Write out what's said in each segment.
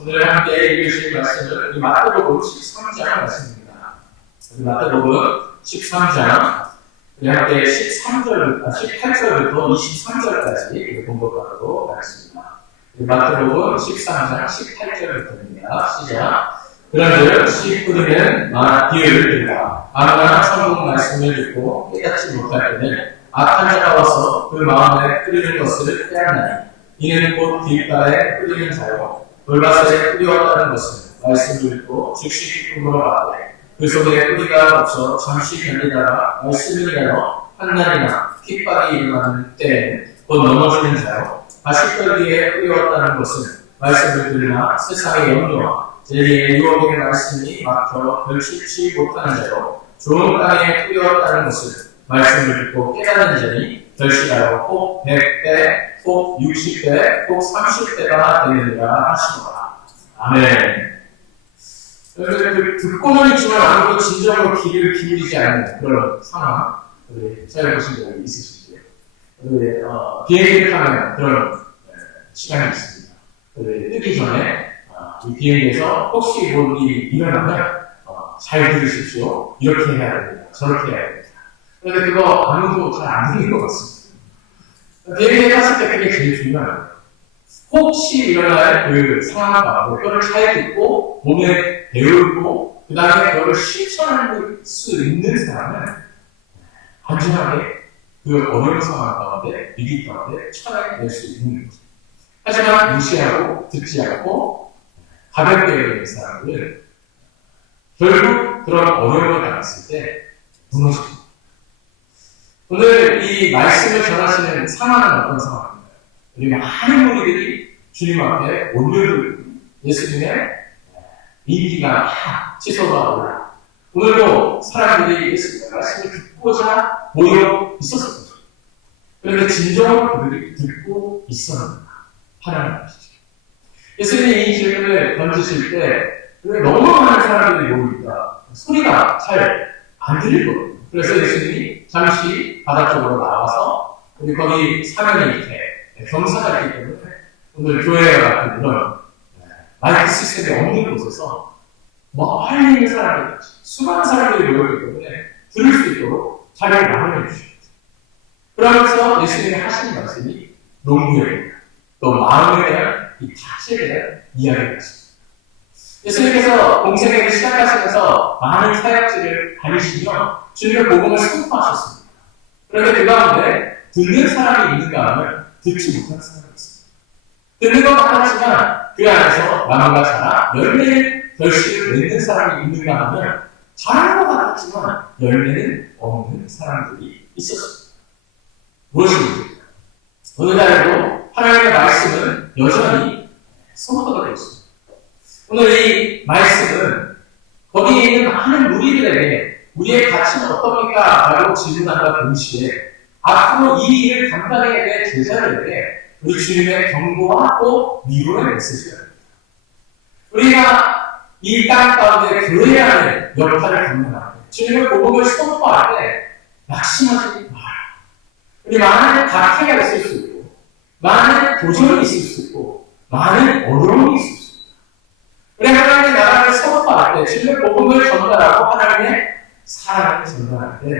오늘 함께 읽으실 말씀은 마태복음 13장 말씀입니다. 마태복음 13장 함께 18절부터 23절까지 공독하도록 하겠습니다. 마태복음 13장 18절부터입니다. 시작. 그런즉 씨 뿌리는 뒤를 들라. 아무나 천국 말씀을 듣고 깨닫지 못할 때는 악한 자가 와서 그 마음에 뿌리는 것을 빼앗나니 이는 곧 길가에 뿌리는 자요 돌밭에 뿌리었다는 것은 말씀을 듣고 즉시 기쁨으로 받되 그 속에 뿌리가 없어 잠시 견디다가 말씀을 내어 한날이나 핍박이 일어나는 때에 곧 넘어지는 자요 가시떨기에 뿌리었다는 것은 말씀을 들으나 세상의 염려와 진리의 유혹의 말씀이 막혀 결실치 못하는 자요 좋은 땅에 뿌리었다는 것은 말씀을 듣고 깨닫는 자니 결실하여 꼭 100배, 꼭 60배, 꼭 30배가 되느니라 하시노라. 아멘. 듣고는 있지만 아무도 진정으로 귀를 기울이지 않는 그런 상황, 살아보신 적이 있으시죠? 비행기를 타면 그런 시간이 있습니다. 뜨기 전에 이 비행기에서 혹시 뭔 일이 일어나면 잘 들으십시오. 이렇게 해야 됩니다. 저렇게 해야 됩니다. 그런데 그거 아무도 잘 안 들리는 것 같습니다. 비행기에 탔을 때 그게 제일 중요한 거예요. 혹시 일어날 그 상황과 그걸 잘 듣고 몸에 배우고 그 다음에 그걸 실천할 수 있는 사람은 안전하게 그 어려운 상황 가운데 위기 가운데 쳐내낼 수 있는 거죠. 하지만 무시하고 듣지 않고 가볍게 여기는 사람들은 결국 그런 어려움을 당했을 때 무너집니다. 오늘 이 말씀을 전하시는 상황은 어떤 상황인가요? 우리 많은 무리들이 주님 앞에 올려들고 예수님의 인기가 치솟아 올라. 오늘도 사람들이 예수님의 말씀을 듣고자 모여 있었을 거죠. 그런데 진정으로 그들이 듣고 있었는가 하나님 아시죠? 예수님이 이 질문을 던지실 때 너무 많은 사람들이 모이니까 소리가 잘 안 들릴 거거든요. 그래서 예수님이 잠시 바다 쪽으로 나와서 우리 거기 사면이 이렇게 경사가 있기 때문에 오늘 교회와 같은 이런 마이크 시스템이 없는 곳에서 멀리 있는 사람들, 수많은 사람들이 모였기 때문에 들을 수 있도록 자리를 마련해 주셨습니다. 그러면서 예수님이 하시는 말씀이 농구에 또 마음에 대한 이 가치에 대한 이야기를 하십니다. 예수님께서 공생애를 시작하시면서 많은 사역지를 다니시며 주님의 복음을 선포하셨습니다. 그런데 그 가운데 듣는 사람이 있는가 하면 듣지 못하는 사람이 있습니다. 듣는 것 같지만 그 안에서 나무가 자라 열매를 결실을 맺는 사람이 있는가 하면 자라는 것 같지만 열매는 없는 사람들이 있었습니다. 무엇이 문제입니까? 오늘날에도 하나님의 말씀은 여전히 선포가 되어 있습니다. 오늘 이 말씀은 거기에 있는 많은 무리들에게 우리의 가치는 어떻습니까? 라고 질문한과 동시에 앞으로 이 일을 감당해야 될 제자들에게 우리 주님의 경고와 또 위로의 메시지가 됩니다. 우리가 이 땅 가운데 교회 안에 역할을 감당할 때 주님의 복음을 선포할 때 낙심하지 마라. 우리 많은 박해가 있을 수 있고 많은 도전이 있을 수 있고 많은 어려움이 있을 수 있고 우리 하나님의 나라를 선포할 때 주님의 복음을 전달하고 하나님의 사랑을 전달할 때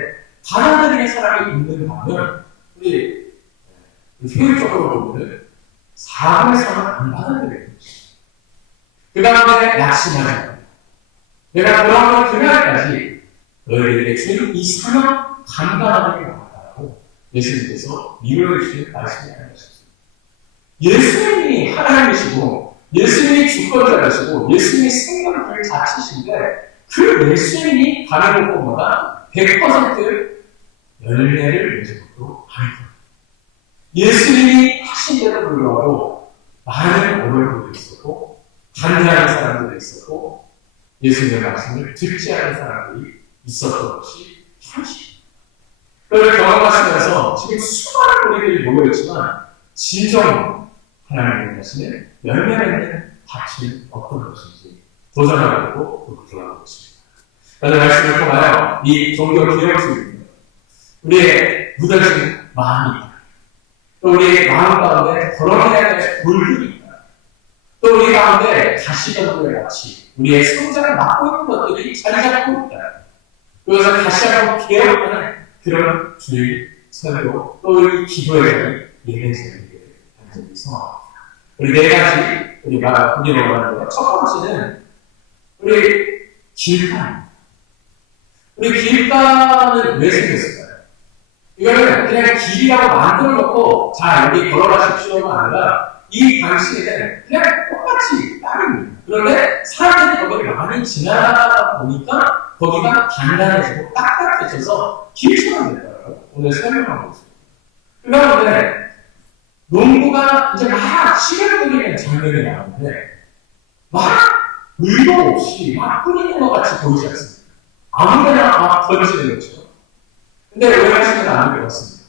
받아들이는 사람이 있는가 하면 우리 효율적으로 보면 4분의 3은 안 받아들여요. 그 가운데 낙심하지 않아요. 내가 돌아오는 그날까지 너희들에게 주는 이 상황 감당하는 게 나왔다고 예수님께서 위로해 주시는 말씀이 아닌 것입니다. 예수님이 하나님이시고 예수님이 주권자이시고 예수님이 생명을 자치신데 그 예수님이 가는 곳마다 100% 열매를 맺은 것도 아니고 예수님이 하신데도 불구하고 많은 어려움도 있었고 반대하는 사람들도 있었고 예수님의 말씀을 듣지 않는 사람들이 있었던 것이 현실입니다. 그걸 경험하시면서 지금 수많은 우리들이 모여있지만 진정 하나님의 말씀에 열매 맺는 가치는 어떤 것인지 도전하고 또 구조하고 있습니다. 오늘 말씀을 통하여 이 종교 개혁 속에 우리의 무뎌진 마음이 있다. 또 우리의 마음 가운데 걸어내야 될 물들이 있다. 또 우리 가운데 가시덤불 같이 우리의 성장을 막고 있는 것들이 자리 잡고 있다. 그것을 다시 한번 개혁하는 그런 주일 설교 또 이 기도의 예배 제목을 간절히 소망합니다. 우리 네 가지 우리가 보기로 하는데 첫 번째는 우리 길가. 우리 길가는 왜 생겼을까요? 이거는 그냥 길이라고 만들어 놓고 자 여기 걸어가십시오가 아니라 이 당시에는 그냥 똑같이 땅입니다. 그런데 사람들이 거기를 많이 지나가다 보니까 거기가 단단해지고 딱딱해져서 길처럼 됐더라고요. 오늘 설명하고 있습니다. 그런데 농부가 이제 막 씨를 뿌리는 장면이 나오는데 막 의도 없이 막 뿌리는 것 같이 보이지 않습니까? 아무데나 막 던지는 거죠. 근데 오해하시면 안 될 것 같습니다.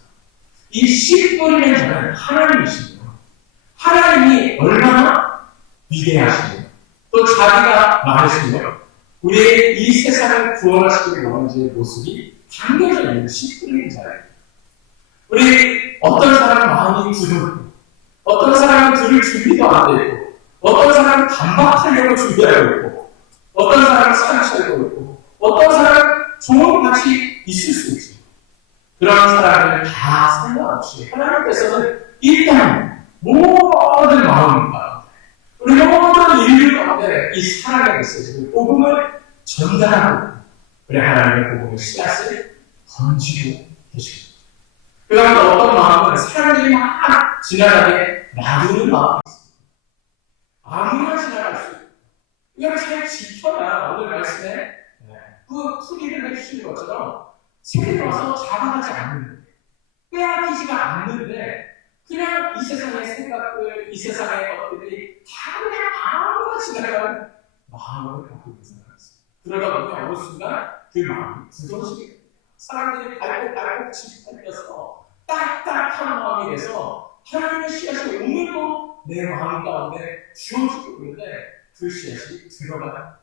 이 씨 뿌리는 자는 하나님이십니다. 하나님이 얼마나 위대하시며 또 자기가 많으시며 우리의 이 세상을 구원하시기 원하시는 모습이 담겨져 있는 씨 뿌리는 자예요. 우리 어떤 사람은 마음이 두렵고 어떤 사람은 들을 준비도 안 돼 있고 어떤 사람은 반박하려고 준비하고 있고 어떤 사람은 상처하고 있고 어떤 사람은 좋은 맛이 있을 수 있죠. 그런 사람을 다 상관없이 하나님께서는 일단 모든 마음 가운데 우리 모든 인류 가운데 이 사랑의 메시지를 복음을 전달하고 우리 하나님의 복음의 씨앗을 던지고 계십니다. 그 다음에 어떤 마음은 사람들이 막 지나가게 놔두는 마음이 있습니다. 아무나 지나갈 수 있고 이걸 잘 지켜야 오늘 말씀에 그 풀이를 해주시는 것처럼 새들이 와서 자라나지 않는데 빼앗기지가 않는데 그냥 이 세상의 생각들, 이 세상의 것들이 다 그냥 아무나 지나가는 마음을 갖고 있는 사람이 있습니다. 그러다 보면 어느 순간 그 마음이 굳어지게 됩니다. 사람들이 발꼭 짚어서 딱딱한 마음이 돼서 하나님의 씨앗이 오늘도 내 마음 가운데 주어지고 있는데 그 씨앗이 들어가는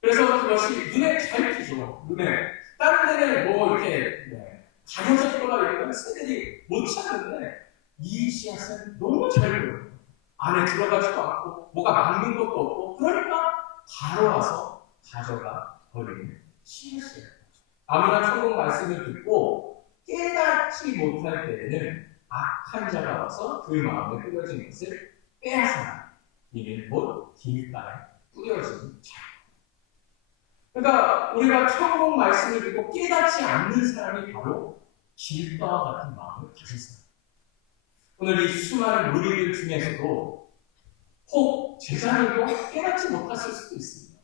그래서 그것이 눈에 잘 띄죠. 눈에. 다른 데는 뭐 이렇게 가려져 있거나 이러면 새들이 못 찾는데 이 씨앗은 너무 잘 보여요. 안에 들어가지도 않고 뭐가 막는 것도 없고 그러니까 바로 와서 가져가 버리는 씨앗이에요. 아무나 천국 말씀을 듣고 깨닫지 못할 때에는 악한 자가 와서 그 마음에 뿌려진 것을 빼앗아나 이는 곧 길가에 뿌려진 자. 그러니까 우리가 천국 말씀을 듣고 깨닫지 않는 사람이 바로 길가와 같은 마음을 가진 사람. 오늘 이 수많은 무리들 중에서도 혹 제자들도 깨닫지 못했을 수도 있습니다.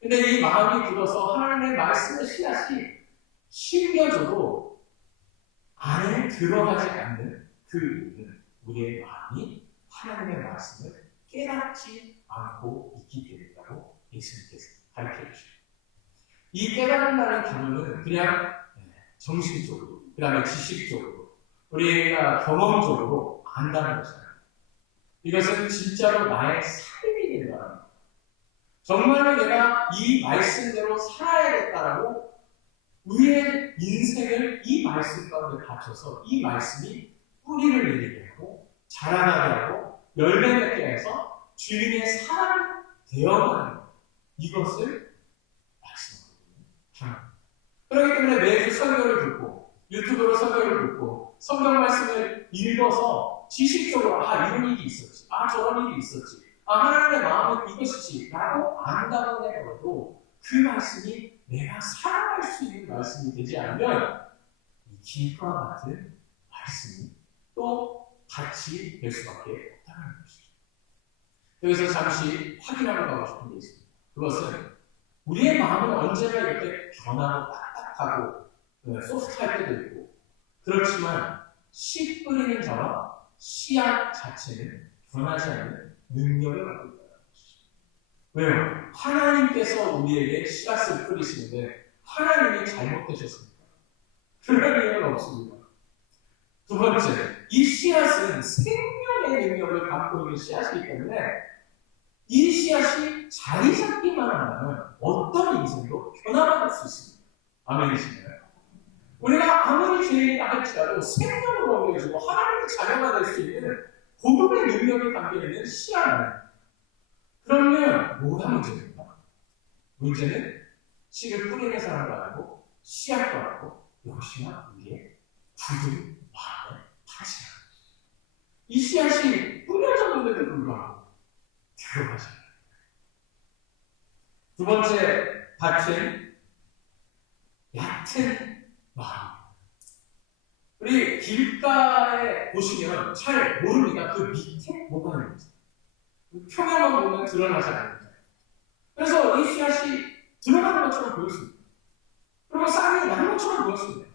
근데 이 마음이 들어서 하나님의 말씀의 씨앗이 심겨져도 안에 들어가지 않는 그 이유는 우리의 마음이 하나님의 말씀을 깨닫지 않고 있기 때문이라고 예수님께서 가르쳐 주십니다. 이 깨달음이라는 단어는 그냥 정신적으로, 그 다음에 지식적으로, 우리가 경험적으로 안다는 것이잖아요. 이것은 진짜로 나의 삶이 된다는 거예요. 정말로 내가 이 말씀대로 살아야겠다라고 우리의 인생을 이 말씀 가운데 바쳐서 이 말씀이 뿌리를 내리게 하고 자라나게 하고 열매 맺게 해서 주님의 사람이 되어가는 것. 이것을 그렇기 때문에 매주 설교를 듣고 유튜브로 설교를 듣고 성경 말씀을 읽어서 지식적으로 이런 일이 있었지, 저런 일이 있었지, 하나님의 마음은 이것이지 라고 안다고 해도 그 말씀이 내가 살아갈 수 있는 말씀이 되지 않으면 이 길과 같은 말씀이 또 같이 될 수밖에 없다는 것이죠. 여기서 잠시 확인하러 가고 싶은 게 있습니다. 그것은 우리의 마음은 언제나 이렇게 변하고 딱딱하고 소프트할 때도 있고 그렇지만 씨 뿌리는 자와 씨앗 자체는 변하지 않는 능력을 갖고 있다는 것이죠. 왜요? 하나님께서 우리에게 씨앗을 뿌리시는데 하나님이 잘못되셨습니까? 그럴 이유는 없습니다. 두 번째, 이 씨앗은 생명의 능력을 갖고 있는 씨앗이기 때문에 이 씨앗이 자리 잡기만 하면 어떤 인생도 변화받을 수 있습니다. 아멘이신가요? 우리가 아무리 죄인이 나갈지라도 생명으로 옮겨지고 하나님의 자녀가 될 수 있는 복음의 능력이 담겨있는 씨앗을. 그러면 뭐가 문제입니까? 문제는 씨를 뿌리는 사람도 아니고 씨앗도 아니고 역시나 우리의 굳은 마음의 탓이야. 이 씨앗이 뿌려졌는데도 불구하고 들어가지 않아요. 두 번째 밭은 얕은 마음입니다. 우리 길가에 보시면 잘 모릅니다. 그 밑에 뭐가 있는지. 표면만 보면 드러나지 않습니다. 그래서 이 씨앗이 들어가는 것처럼 보였습니다. 그리고 싹이 나는 것처럼 보였습니다.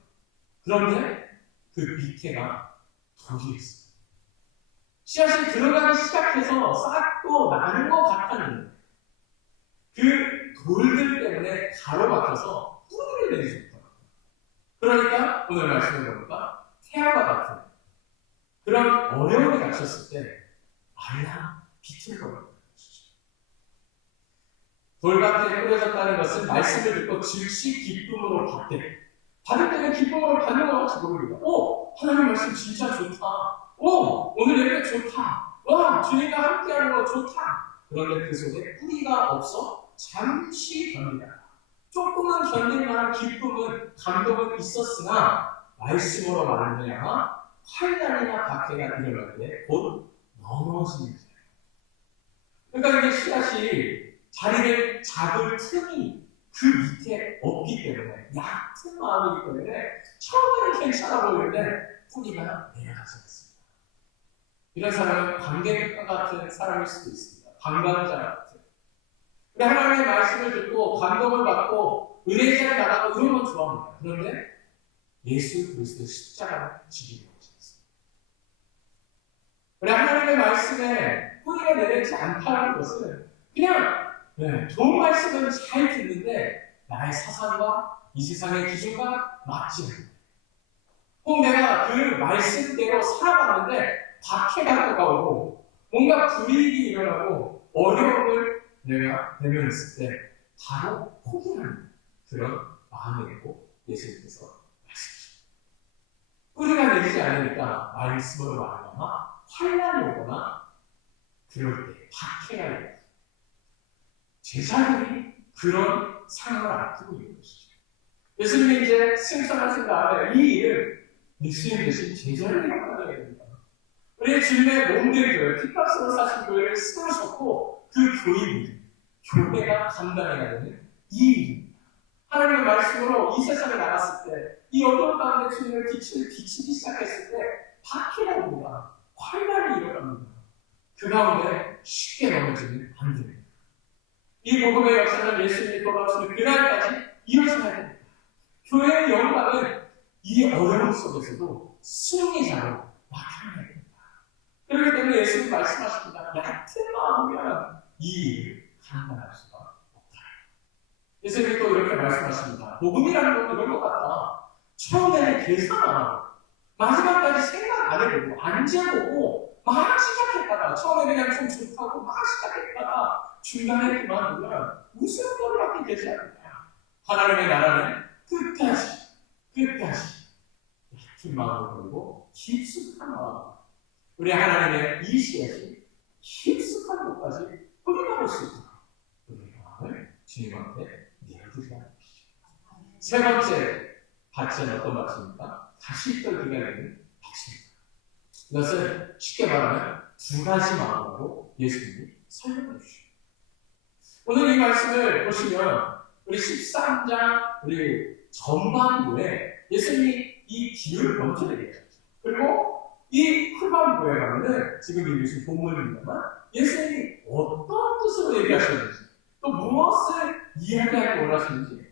그런데 그 밑에가 돌이 있습니다. 씨앗이 들어가기 시작해서 싹도 나는 것 같았는데 그 돌들 때문에 가로막혀서 뿌리를 내리지 못합니다. 그러니까 오늘 말씀을 보니까 태아와 같은 그런 어려움이 닥쳤을 때 말라 비틀거리는 것이죠. 돌밭에 뿌려졌다는 것은 말씀을 듣고 즉시 기쁨으로 받되 받을 때는 기쁨으로 받는 것 같이 보입니다. 하나님 말씀 진짜 좋다. 오늘 예배 좋다. 와, 주님과 함께하는 거 좋다. 그런데 그 속에 뿌리가 없어 잠시 견디다. 조금은 견딜만한 기쁨은, 감동은 있었으나 말씀으로 말하느냐 환난이나 박해가 일어날 때 곧 넘어지는 거예요. 그러니까 이게 씨앗이 자리를 잡을 틈이 그 밑에 없기 때문에, 얕은 마음이기 때문에 처음에는 괜찮아 보이는데 뿌리가 내려가지 않습니다. 이런 사람은 관객과 같은 사람일 수도 있습니다. 방관자 같은. 근데 하나님의 말씀을 듣고 감동을 받고 은혜자를 나가고 이런 건 좋아합니다. 그런데 예수 그리스도의 십자가를 지키는 것이 있습니다. 그래, 하나님의 말씀에 뿌리가 내리지 않다는 것은 그냥 좋은 말씀은 잘 듣는데 나의 사상과 이 세상의 기준과 맞지 않는다. 혹 내가 그 말씀대로 살아봤는데 박해가 오고 뭔가 불이익이 일어나고 어려움을 내가 대면했을 때 바로 포기하는 그런 마음이 있고 예수님께서 말씀하십니다. 뿌리가 내리지 않으니까 말씀으로 말하거나 환난이 오거나 그럴 때 박해가 일어납니다. 제자들이 그런 상황을 앞두고 있는 것이죠. 예수님이 이제 승천하신 다음에 이 일을 예수님 대신 제자들이 감당해야 됩니다. 우리 주님의 몸된 교회, 핏값으로 사신 교회를 세우셨고 그 교회가 감당해야 되는 이 일입니다. 하나님의 말씀으로 이 세상에 나갔을 때 이 어려운 가운데 주님의 빛을 비치기 시작했을 때 박해가 옵니다. 환난이 일어납니다. 그 가운데 쉽게 넘어지면 안 됩니다. 이 복음의 역사는 예수님이 돌아오시는 그날까지 이어져야 됩니다. 교회의 영광은 이 어려움 속에서도 승리자로 나타나야 됩니다. 그렇기 때문에 예수님이 말씀하십니다. 얕은 마음이면 이 일을 감당할 수가 없다. 예수님이 또 이렇게 말씀하십니다. 복음이라는 건 이런 것 같다. 처음에는 계산 안 하고 마지막까지 생각 안 해보고 안 재보고 막 시작했다가 처음에 그냥 좀 좋다고 막 시작했다가 중간에 그만두면 웃음거리밖에 되지 않는다. 하나님의 나라는 끝까지 얕은 마음을 걸고 깊숙한 마음, 우리 하나님의 이 씨앗이 깊숙한 곳까지 뿌리나올 수 있도록 우리의 마음을 주님 앞에 내어드리는 것이죠. 세 번째 밭은 어떤 밭입니까? 다시 떨기가 있는 밭입니다. 이것은 쉽게 말하면 두 가지 마음으로 예수님이 설명해 주십니다. 오늘 이 말씀을 보시면 우리 13장 우리 전반부에 예수님이 이 비유를 먼저 얘기하셨죠. 그리고 이 후반부에 가면은 지금 읽으신 본문입니다만 예수님이 어떤 뜻으로 얘기하셨는지 또 무엇을 이야기하고 원하시는지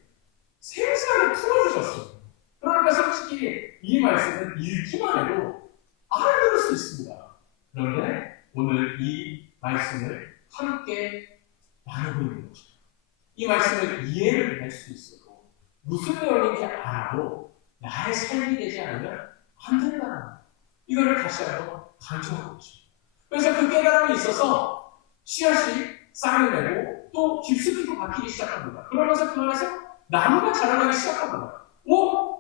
세세하게 풀어주셨어요. 그러니까 솔직히 이 말씀은 읽기만 해도 알아들을 수 있습니다. 그런데 오늘 이 말씀을 함께 나누고 있는 거죠. 이 말씀을 이해를 할 수 있어도 무슨 내용인지 알아도 나의 삶이 되지 않으면 안 된다는 거예요. 이거를 다시 한번 강조하고 있습니다. 그래서 그 깨달음이 있어서 씨앗이 싹을 내고 또 깊숙이 또 바뀌기 시작합니다. 그러면서 그 안에서 나무가 자라나기 시작합니다.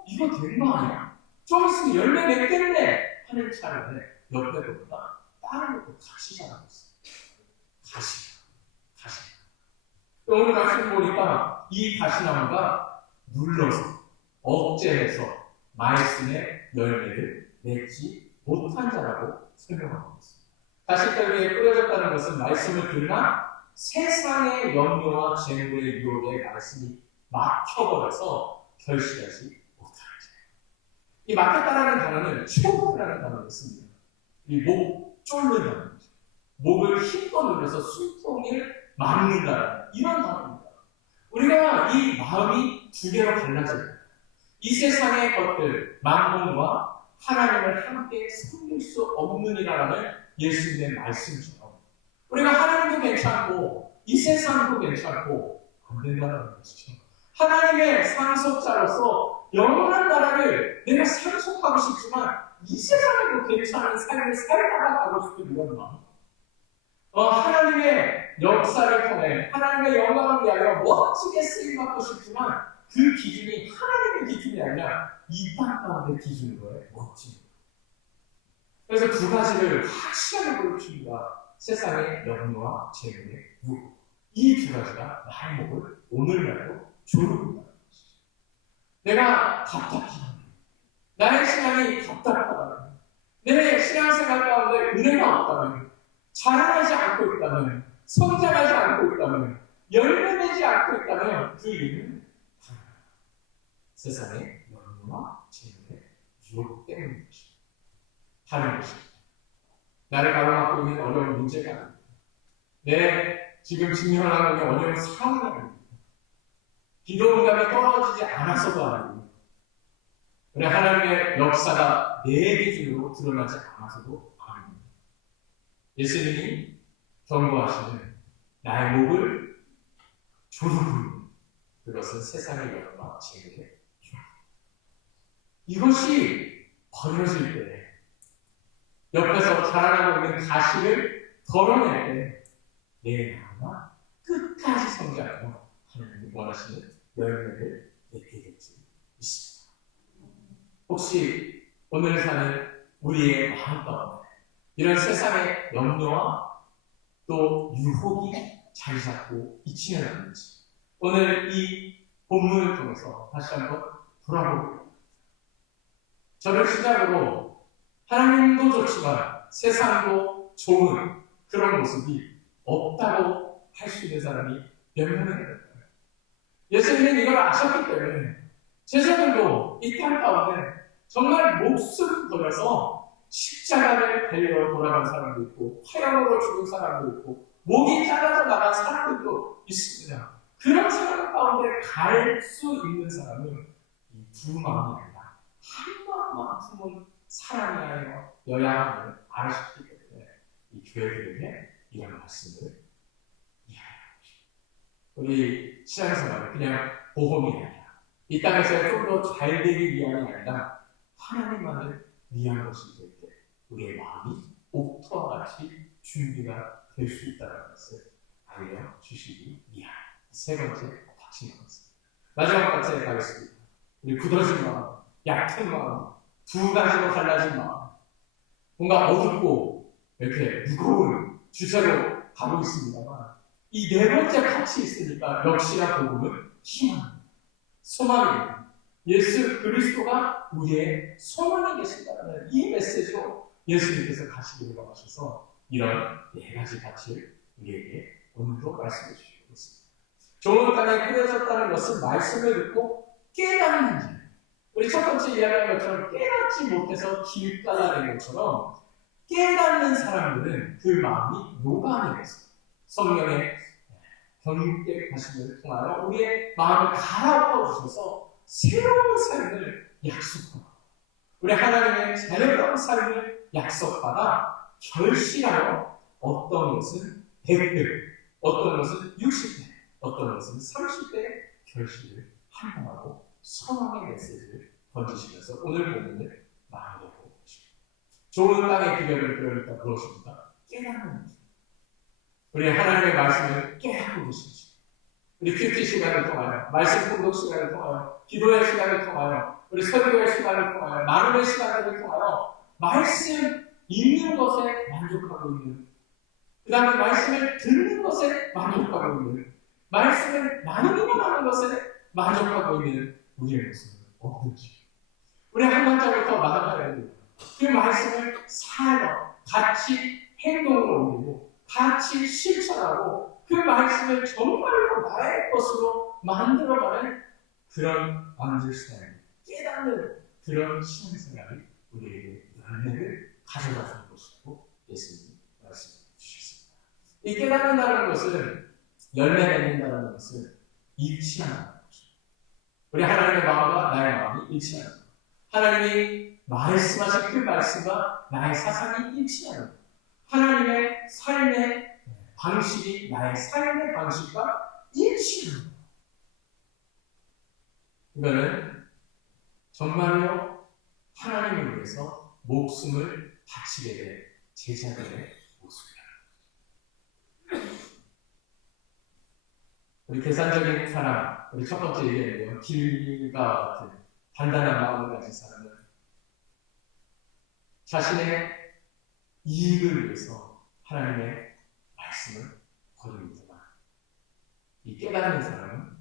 이거 된 거 아니야? 좀 있으면 열매 맺겠네 하는 차례에 옆에 보니까 다른 것도 같이 자라고 있어요. 가시. 오늘 말씀 보니까 이 가시나무가 눌러서, 억제해서 말씀의 열매를 맺지 못한 자라고 설명하고 있습니다. 가시떨기에 뿌려졌다는 것은 말씀을 들으나 세상의 염려와 재물의 유혹에 말씀이 막혀버려서 결실하지 못하는 자예요. 이 막혔다라는 단어는 초목이라는 단어를 씁니다. 이 목 쫄른다는 거죠. 목을 힘껏 눌러서 숨통을 막는다. 이런 단어입니다. 우리가 이 마음이 두 개로 갈라집니다. 이 세상의 것들, 만공과 하나님을 함께 섬길 수 없느니라는 예수님의 말씀처럼 우리가 하나님도 괜찮고 이 세상도 괜찮고 안 된다는 것이죠. 하나님의 상속자로서 영원한 나라를 내가 상속하고 싶지만 이 세상에도 괜찮은 삶을 살다가 가고 싶은 이런 마음. 하나님의 역사를 통해 하나님의 영광을 위하여 멋지게 쓰임받고 싶지만 그 기준이 하나님의 기준이 아니라 이 땅 가운데 기준으로의 멋짐. 그래서 두 가지를 확실하게 보여줍니다. 세상의 염려와 재물의 유혹. 이 두 가지가 나의 목을 오늘날도 조르고 있다는 것이죠. 내가 답답하다. 나의 신앙이 답답하다. 내 신앙생활 가운데 은혜가 없다면, 자라나지 않고 있다면, 성장하지 않고 있다면, 열매내지 않고 있다면 그 이유는 세상의 염려와 재물의 유혹 때문인 것입니다. 다른 것입니다. 나를 가로막고 있는 어려운 문제가 아닙니다. 내 지금 직면하고 있는 어려운 상황이 아닙니다. 기도 응답이 떨어지지 않아서도 아니고 우리 하나님의 역사가 내 기준으로 드러나지 않아서도 아닙니다. 예수님이 경고하시는 나의 목을 조르는 그것은 세상의 영과 재물의 유혹. 이것이 버려질 때 옆에서 자라나고 있는 가시를 덜어낼 때 내 마음과 끝까지 성장하며 하나님이 원하시는 열매를 맺게 될 줄 믿습니다. 혹시 오늘 사는 우리의 마음 가운데 이런 세상의 염려와 또 유혹이 자리 잡고 있지는 않는지 오늘 이 본문을 통해서 다시 한번 돌아보고 합니다. 저를 시작으로 하나님도 좋지만 세상도 좋은 그런 모습이 없다고 할 수 있는 사람이 몇 명이나 될까요? 예수님은 이걸 아셨기 때문에 제자들도 이 땅 가운데 정말 목숨 걸어서 십자가를 달려 돌아간 사람도 있고 화형으로 죽은 사람도 있고 목이 잘라져 나간 사람들도 있습니다. 그런 사람 가운데 갈 수 있는 사람은 이 두 마음이 아니라 한 마음만큼은 사랑이 아니라 여야함을 아시기 때문에 이 교회들에게 이런 말씀을 이해하는 것입니다. 우리 신앙생활은 그냥 보험이 아니라 이 땅에서 좀 더 잘 되기 위함이 아니라 하나님만을 위한 것이 될 때 우리의 마음이 옥토와 같이 준비가 될 수 있다는 것을 알려주시기 위한 세 번째 확신인 것입니다. 마지막 번째 가겠습니다. 우리 굳어진 마음, 얕은 마음, 두 가지로 갈라진 마음, 뭔가 어둡고 이렇게 무거운 주제로 가고 있습니다만 이 네 번째 같이 있으니까 역시나 복음은 희망입니다. 소망입니다. 예수 그리스도가 우리의 소망이 계신다는 이 메시지로 예수님께서 가시기를 원하셔서 이런 네 가지 가치를 우리에게 오늘도 말씀해 주시고 있습니다. 좋은 땅에 뿌려졌다는 것은 말씀을 듣고 깨닫는 자. 우리 첫 번째 이야기한 것처럼 깨닫지 못해서 길 갈라낸 것처럼 깨닫는 사람들은 그 마음이 녹아내면서 성령의 경계하심을 통하여 우리의 마음을 갈아엎어 주셔서 새로운 삶을 약속하고 우리 하나님의 자녀다운 삶을 약속받아 결실하여 어떤 것은 100배, 어떤 것은 60배, 어떤 것은 30배 결실을 한동하고 소망의 메시지를 던지시면서 오늘 본문을 마무리하고 계십니다. 좋은 땅의 비결을 그러니까 무엇입니까? 깨닫는 것. 우리 하나님의 말씀을 깨닫고 계시지. 우리 큐티 시간을 통하여, 말씀 공독 시간을 통하여, 기도의 시간을 통하여, 우리 설교의 시간을 통하여, 나눔의 시간을 통하여 말씀 읽는 것에 만족하고 있는, 그 다음에 말씀을 듣는 것에 만족하고 있는, 말씀을 나누기만 하는 것에 만족하고 있는 우리의 모습은 없는지. 우리 한 번째부터 만나야 됩니다. 그 말씀을 살아 같이 행동으로 옮기고 같이 실천하고 그 말씀을 정말로 나의 것으로 만들어가는 그런 안들스타일, 깨닫는 그런 신앙생활이 우리에게 열매를 가져다주는 것이라고 예수님이 말씀해 주셨습니다. 이 깨닫는다는 것은, 열매 맺는다는 것은 일치하는 것입니다. 우리 하나님의 마음과 나의 마음이 일치하는 것. 하나님이 말씀하신 그 말씀과 나의 사상이 일치하는 것. 하나님의 삶의 방식이 나의 삶의 방식과 일치하는 것. 이거는 정말로 하나님을 위해서 목숨을 바치게 될 제자들의 모습이다. 우리 계산적인 사람, 우리 첫 번째 얘기했는데요. 길과 같은 단단한 마음을 가진 사람은 자신의 이익을 위해서 하나님의 말씀을 거듭입니다. 이 깨닫는 사람은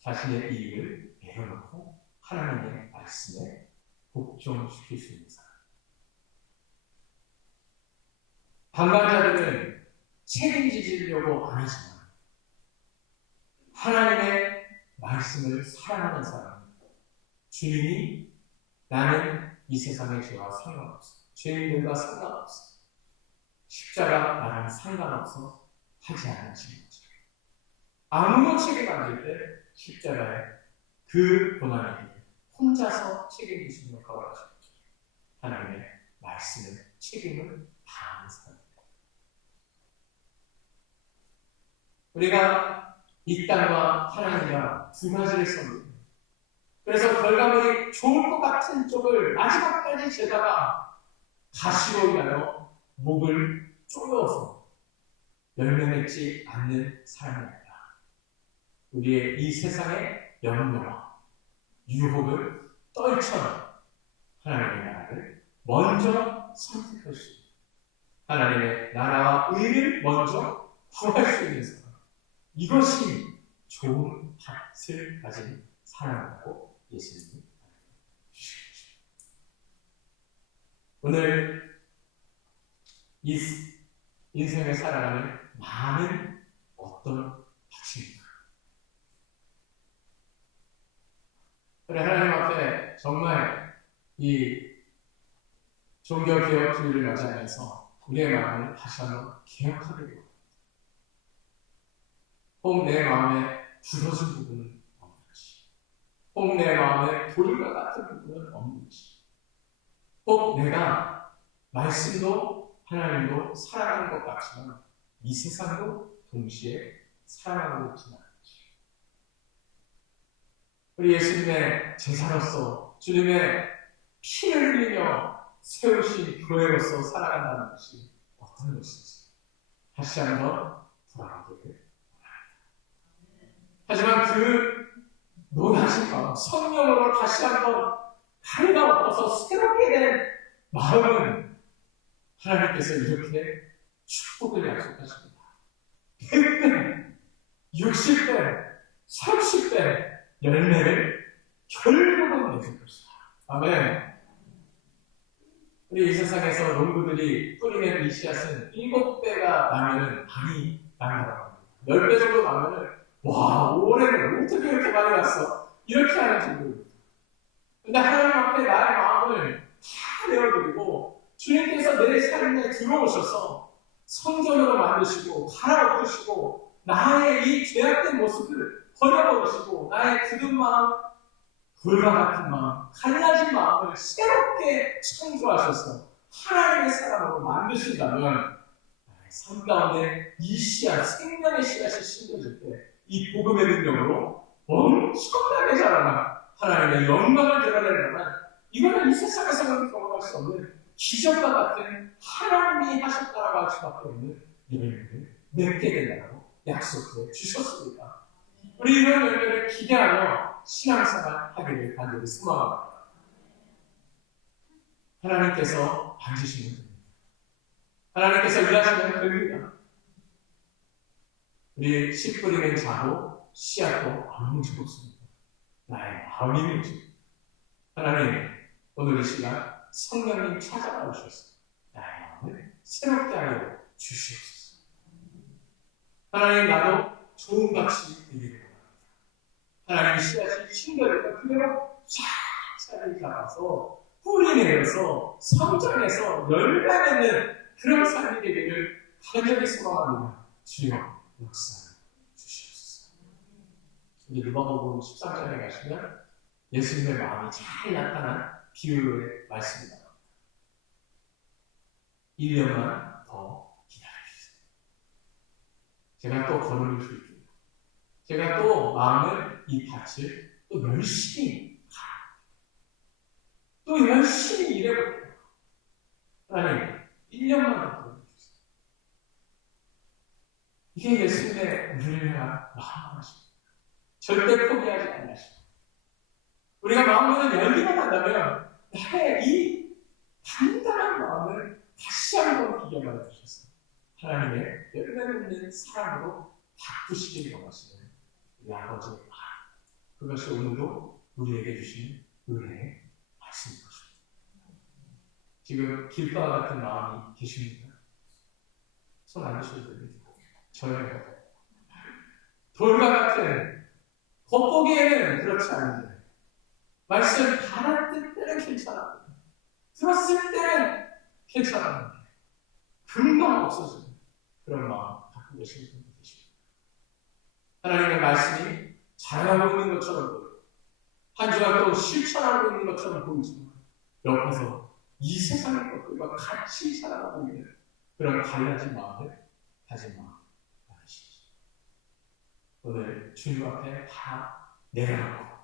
자신의 이익을 내려놓고 하나님의 말씀에 복종시킬 수 있는 사람. 방관자들은 책임지려고 안 하지만 하나님의 말씀을 사랑하는 사람은 주님이 나는 이 세상의 죄와 상관없어. 죄인들과 상관없어. 십자가 나랑 상관없어 하지 않으시는 거죠. 아무도 책임 안 질 때 십자가에 그 고난에게 혼자서 책임지시는 역할을 하시는 거죠. 하나님의 말씀을 책임을 다하는 사람입니다. 우리가 이 땅과 하나님과 두 가지를 섭니다. 그래서 결과물이 좋을 것 같은 쪽을 마지막까지 재다가 가시로 인하여 목을 쪼여서 열매 맺지 않는 사람입니다. 우리의 이 세상의 염려와 유혹을 떨쳐라 하나님의 나라를 먼저 선택할 수 있는, 하나님의 나라와 의를 먼저 구할 수 있는 사람, 이것이 좋은 밭을 가진 사람이라고 예수님이 주시겠습니다. 오늘 이 인생을 살아가는 많은 어떤 밭입니다. 그래, 하나님 앞에 정말 이 종교개혁 주의를 맞이하면서 우리의 마음을 다시 한번 개혁하게 되고, 혹 내 마음에 굳어진 부분은 없는지, 혹 내 마음에 돌과 같은 부분은 없는지, 혹 내가 말씀도 하나님도 사랑하는 것 같지만 이 세상도 동시에 사랑하고 있지는 않은지, 우리 예수님의 제자로서 주님의 피를 흘리며 세우신 교회로서 살아간다는 것이 어떤 것인지 다시 한번 돌아보기를 원합니다. 하지만 그 노하신 마음, 성령으로 다시 한번 갈가엎어서 새롭게 된 마음은 하나님께서 이렇게 축복을 약속하십니다. 100배, 60배, 30배 열매를 결국은 내줄 것이다. 아멘. 우리 이 세상에서 농부들이 뿌리는 이 씨앗은 7배가 나면은 많이 나는다고 합니다. 10배 정도 나면은 와, 올해는 어떻게 이렇게 많이 났어? 이렇게 하는 정도입니다. 근데 하나님 앞에 나의 마음을 다 내어드리고 주님께서 내 삶에 들어오셔서 성전으로 만드시고 갈아엎으시고 나의 이 죄악된 모습을 버려버리시고 나의 굳은 마음, 돌과 같은 마음, 갈라진 마음을 새롭게 창조하셔서 하나님의 사람으로 만드신다면 나의 삶 가운데 이 씨앗, 생명의 씨앗이 심겨질 때 이 복음의 능력으로 엄청나게 자라나 하나님의 영광을 드러내려면 이거는 이 세상에서는 경험할 수 없는 기적과 같은 하나님이 하셨다라고 할 수밖에 없는 열매를 맺게 된다고 약속해 주셨습니다. 우리 이런 열매를 기대하며 신앙생활 하기를 간절히 소망합니다. 하나님께서 만지시면 됩니다. 하나님께서 일하시면 됩니다. 우리 씨 뿌리는 자도 씨앗도 아무 문제 없습니다. 나의 마음이 문제. 하나님, 오늘 이 시간 성령님 찾아와 주셨습니다. 나의 마음을 새롭게 하여 주시옵소서. 하나님, 나도 좋은 가치 이기를 원합니다. 하나님, 씨앗이 심겨졌다 그대로 쫙 자라서 뿌리 내려서 성장해서 열매 맺는 그런 삶이 되기를 간절히 소망합니다. 주여, 역사를 주시옵소서. 이제 누가복음 13장에 가시면 예수님의 마음이 잘 나타난 비유의 말씀이 나옵니다. 1년만 더 기다려주세요. 제가 또 걸음을 줄게요. 제가 또 마음을 이 밭을 또 열심히 또 열심히 일해볼게요. 하나님, 1년만 더 걸어주세요. 이게 예수님의 우리를 향한 마음하십니다. 절대 포기하지 않으십니다. 우리가 마음을 열기만 한다면 나의 이 단단한 마음을 다시 한번 비교하여 주셔서 하나님의 열매 맺는 사랑으로 바꾸시길 원하시는 우리 아버지의 마음. 그것이 오늘도 우리에게 주신 은혜의 말씀인 것입니다. 지금 길바와 같은 마음이 계십니까? 손 안 드셔도 됩니다. 저예요. 돌과 같은 겉보기에는 그렇지 않은데 말씀 받았을 때는 괜찮았는데 들었을 때는 괜찮았는데 금방 없어지는 그런 마음 갖고 계시는 분이 계십니다. 하나님의 말씀이 자라나고 있는 것처럼 보여요. 한 주간 또 실천하고 있는 것처럼 보이지만 옆에서 이 세상의 것들과 같이 살아가고 있는 그런 갈라진 마음을 가진 마음 많으시죠. 오늘 주님 앞에 다 내려놓고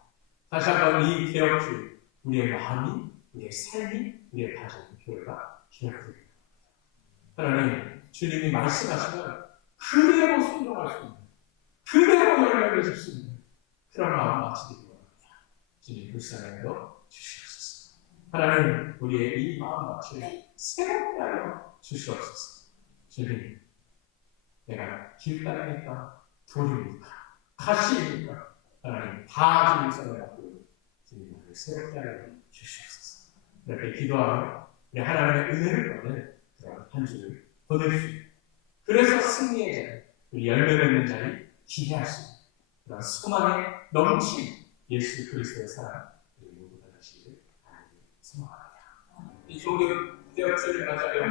다시 한번 이 개혁주의, 우리의 마음이, 우리의 삶이, 우리의 가정의 교회가 기억됩니다. 하나님, 주님이 말씀하시면 그대로 순종할 수 있는, 그대로 열매를 줄 수 있는 그런 마음 마치기를 원합니다. 주님 불쌍하여 주시옵소서. 하나님, 우리의 이 마음 마치를 새롭게 하여 주시옵소서. 주님, 내가 길가입니까? 돌입니까? 가시입니까? 하나님, 다 주님 손에 갖고 주님 나를 새롭게 하여 주시옵소서. 이렇게 기도하며 우리 하나님의 은혜를 받는 그런 한 주를 보낼 수 있는, 그래서 승리의 자리, 우리 열매 맺는 자리 기대할 수 있는 그런 소망에 넘친 예수 그리스도의 사랑, 우리 모두가 되시기를 소망합니다. 이 종교 대역죄를 맞아요.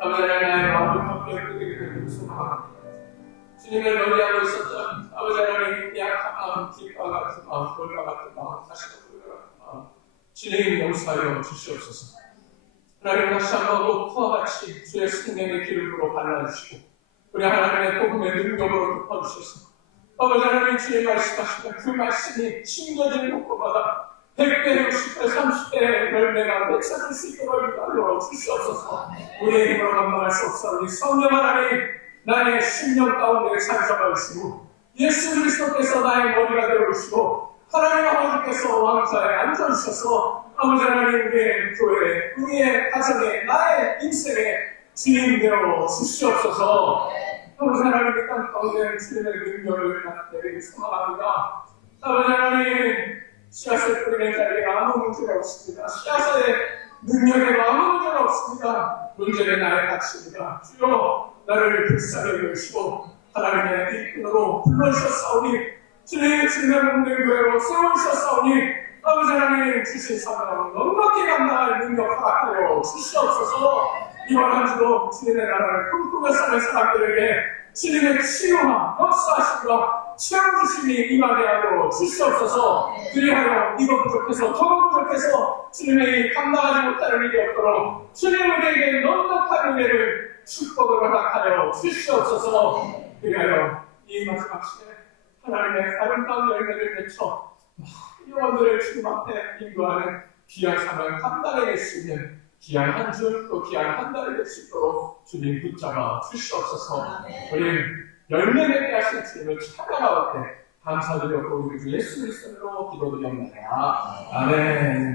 아버지 하나님의 마음을 꺾여 끄게 소망합니다. 주님을 멀리하고 있었던 아버지 하나님의 약한 마음, 기뻐와 같은 마음, 돌과 같은 마음, 다시도 돌과 같은 마음, 주님 용서하여 주시옵소서. 하나님 다시 한번 오프와 같이 주의 성령의 기름으로 발라주시고 우리 하나님의 복음의 능력으로 덮어주셔서 아버지 하나님 주의 말씀하시면 그 말씀이 심겨지는 곳마다 100배, 60배, 30배 열매가 맺혀질 수 있도록 알려 주시옵소서. 우리의 힘으로 감당할 수 없사오니 성령 하나님 나의 심령 가운데 찬성하시고 예수 그리스도께서 나의 머리가 되어주시고 하나님 아버지께서 왕좌에 앉아주셔서 아버지 하나님 우리의 교회, 우리의 가정에, 나의 인생에 주님 되어 주시옵소서. 아버지 하나님 이 땅 가운데 주님의 능력을 나타내기 소망합니다. 아버지 하나님 씨앗을 뿌리는 자리에 아무 문제가 없습니다. 씨앗의 능력에 아무 문제가 없습니다. 문제는 나의 가치입니다. 주여 나를 불쌍히 여기시고 하나님의 일꾼으로 불러주셨사오니 주님의 주님의 몸된 교회로 세우셨사오니 아버지 하나님 주신 사명을 넉넉히 감당할 능력 허락하여 주시옵소서. 이번 한 주도 주님의 나라를 꿈꾸며 사는 사람들에게 주님의 치유와 역사하심과 채워주심이 임하게 하여 주시옵소서. 그리하여 이것 부족해서 저것 부족해서 주님의 감당하지 못하는 일이 없도록 주님 우리에게 넉넉한 은혜를 축복을 허락하여 주시옵소서. 그리하여 이 마지막 시간에 하나님의 아름다운 열매를 맺혀 영혼들을 주님 앞에 인도하는 귀한 사명 감당해낼 수 있는 귀한 한 주 또 귀한 한 달을 낼 수 있도록 주님 붙잡아 주시옵소서. 우리 열매 맺게 하신 주님을 찾아가올 때 감사드렸고 우리 주 예수 그리스도로 기도드립니다. 아멘.